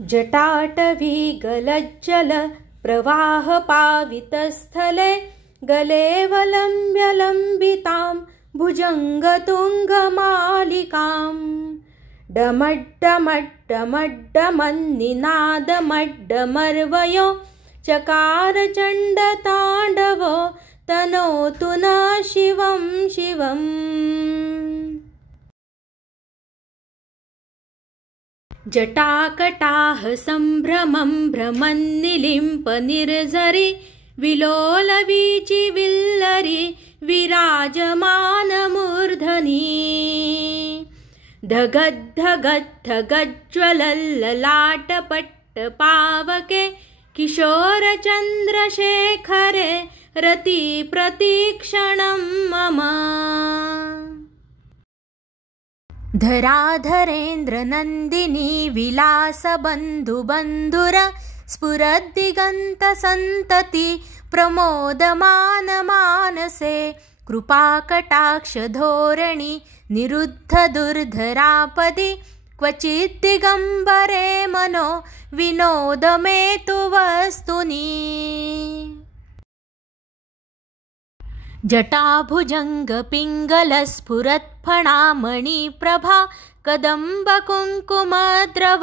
जटाटवीगलज्जल प्रवाहपावितस्थले गलेऽवलम्ब्य भुजङ्गतुङ्गमालिकाम् डमड्डमड्डमड्डमन्निनादमड्डमर्वयो चकारचण्डताण्डवो तनोतु न शिवं शिवम्। जटाकटाह सम्भ्रमं भ्रमन्निलिम्पनिर्झरि विलोलवीचिविल्लरि विराजमानमूर्धनि धगद्धगद्धगज्ज्वलल्ललाटपट्टपावके किशोरचन्द्रशेखरे रतिप्रतीक्षणं मम। धराधरेन्द्रनन्दिनी विलासबन्धुबन्धुर स्फुरद्दिगन्तसन्तति प्रमोदमानमानसे कृपाकटाक्षधोरणि निरुद्धदुर्धरापदि क्वचिद्दिगम्बरे मनो विनोदमेतु वस्तुनि। जटाभुजङ्गपिङ्गलस्फुरत्फणामणिप्रभा कदम्बकुङ्कुमद्रव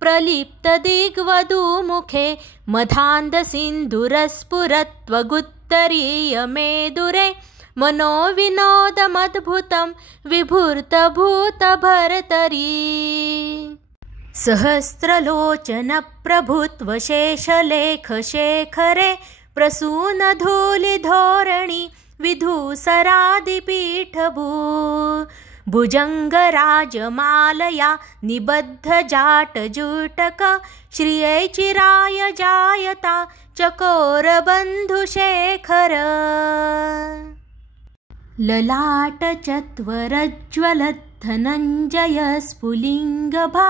प्रलिप्तदिग्वधूमुखे मधान्धसिन्धुरस्फुरत्वगुत्तरीयमेदुरे मनोविनोदमद्भुतं विभूर्तभूतभर्तरी। सहस्रलोचनप्रभुत्वशेषलेखशेखरे प्रसूनधूलिधोरणि विधूसरादिपीठभू भुजङ्गराजमालया निबद्धजाटजूटक श्रियै जायता चकोरबन्धुशेखर। ललाटचत्वरज्ज्वलद्धनञ्जयस्फुलिङ्गभा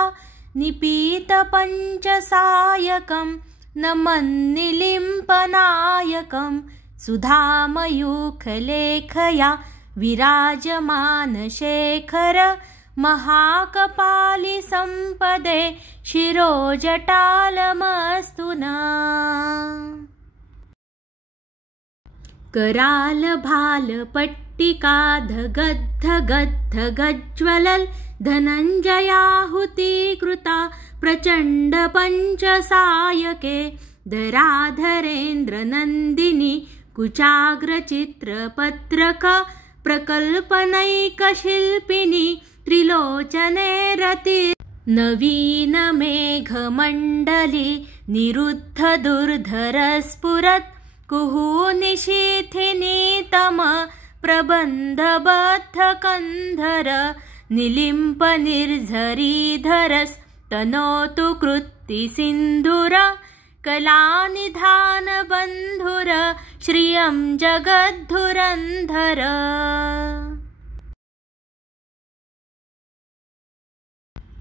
निपीतपञ्चसायकं नमन्निलिम्पनायकं सुधामयूखलेखया विराजमानशेखर महाकपालिसम्पदे शिरोजटालमस्तु नः। करालभालपट्टिका धगद्धगद्धगज्ज्वलल् धनञ्जयाहुतीकृता प्रचण्डपञ्चसायके धराधरेन्द्रनन्दिनी कुचाग्रचित्रपत्रक प्रकल्पनैकशिल्पिनी त्रिलोचने रति नवीनमेघमण्डली निरुद्धदुर्धरस्फुरत् कुहूनिशीथिनीतम प्रबन्धबद्धकन्धर निलिम्पनिर्झरीधरस्तनोतु कृत्तिसिन्धुर कलानिधानबन्धुर श्रियं जगद्धुरन्धर।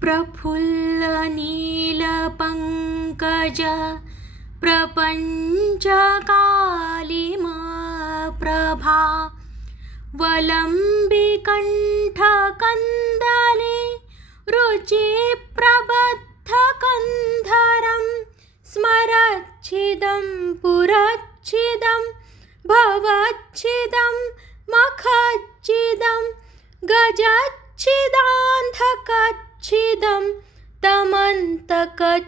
प्रफुल्लनीलपङ्कज प्रपञ्चकालिमा प्रभा वलम्बिकण्ठकन्दले रुचिप्रबद्धकन्धरं स्मरच्छिदं पुरच्छिदं भवच्छिदं मखच्छिदं गजच्छिदान्धकच्छिदं तमन्तकच्छिदं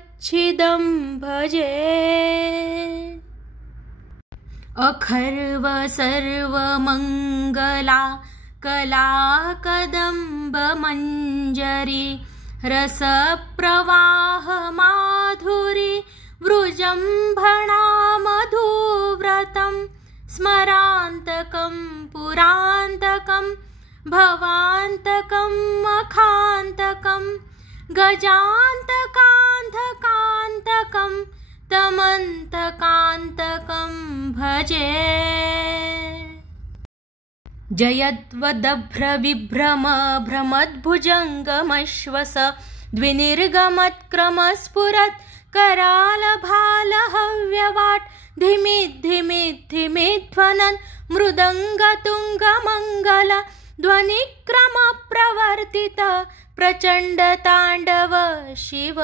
भजे। अखर्व सर्वमङ्गला कला कदम्बमञ्जरी रसप्रवाह माधुरी वृजम्भणा मधुव्रतं स्मरान्तकं पुरान्तकं भवान्तकं मखान्तकं गजान्तकान्धकान्तकं तमन्तकान्तकं भजे। जयद्वदभ्रविभ्रम भ्रमद्भुजङ्गमश्वस द्विनिर्गमत्क्रमस्फुरत् करालभालहव्यवाट् धिमिद्धिमिद्धिमिध्वनन् मृदङ्गतुङ्गमङ्गल ध्वनिक्रमप्रवर्तित प्रचण्डताण्डव शिव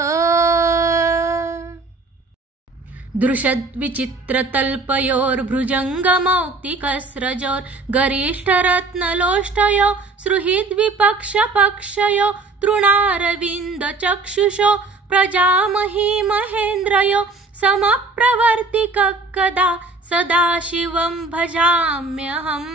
दृशद्विचित्रतल्पयोर्भुजङ्गमौक्तिकस्रजोर्गरिष्ठरत्नलोष्टयो सुहृद्विपक्षपक्षयो तृणारविन्दचक्षुषो प्रजामही महेन्द्रयो समप्रवर्तिकः कदा सदाशिवं भजाम्यहम्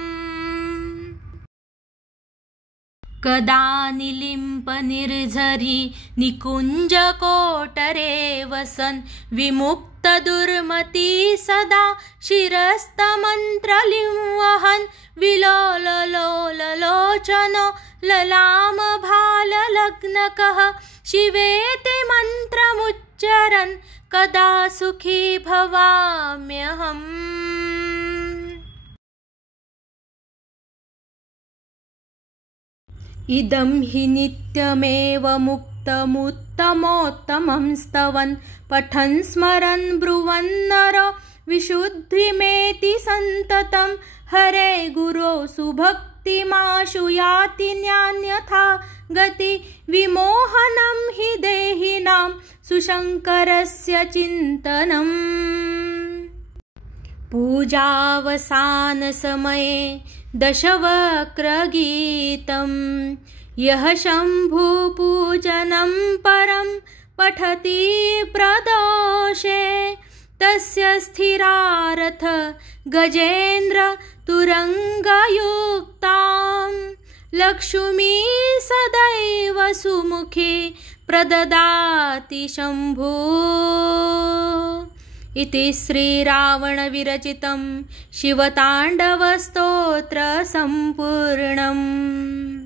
कदा निलिम्पनिर्झरी निकुञ्जकोटरे वसन् विमुक्तदुर्मती सदा शिरस्तमन्त्रलिं वहन् विलोललोललोचनो ललामभाललग्नकः शिवेति मन्त्रमुच्चरन् कदा सुखी भवाम्यहम् इदं हि नित्यमेव मुक्तमुत्तमोत्तमं स्तवन् पठन् स्मरन् ब्रुवन्नरो विशुद्धिमेति सन्ततं हरे गुरो सुभक्तिमाशु याति न्यान्यथा गति विमोहनं हि देहिनां सुशङ्करस्य चिन्तनम् पूजावसानसमये दशवक्त्रगीतं यः शम्भुपूजनं परं पठति प्रदोषे तस्य स्थिरारथ गजेन्द्र तुरङ्गयुक्तां लक्ष्मी सदैव सुमुखे प्रददाति शम्भु इति श्रीरावणविरचितं शिवताण्डवस्तोत्रसम्पूर्णम्।